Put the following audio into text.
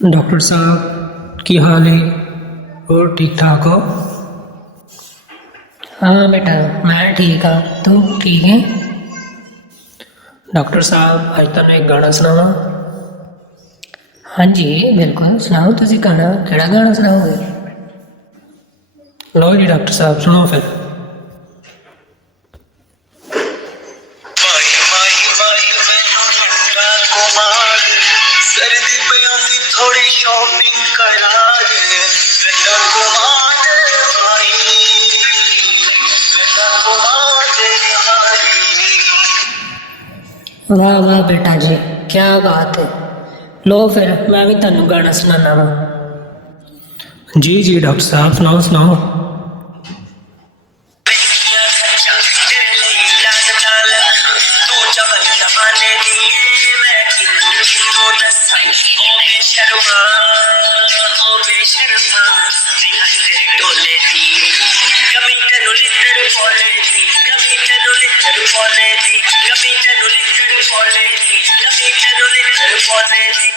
Doctor साहब की हाल है और ठीक ठाक हो? हाँ बेटा, मैं ठीक हाँ। तू ठीक है? डॉक्टर साहब आज तक एक गाना सुनावा। हाँ जी बिल्कुल, सुनाओ। तुसी गाना केड़ा गाना सुनाओगे? लो जी डॉक्टर साहब सुनो फिर। माही माही माही मैनू मुंडा कुमार सर्दी पयांदी थोड़ी शॉपिंग करा दे गंडा कुमार माही गंडा कुमार हारी वाह वाह बेटा जी, क्या बात है। लो फिर मैं भी तन्नू गाना सुनाना वा। जी जी डॉक्टर साहब सुनाओ सुनाओ। बेटियां खर्चा तेरे लिए लाज डाल तू जबल जमाने दिए मैं किन्नू दसा ओ बेशर्मा निगाह तेरे डोले दी कभी तेनू लित्तड़ बोले दी कभी तेनू लित्तड़ बोले दी कभी तेनू लित्तड़ बोले दी कभी तेनू लित्तड़ बोले दी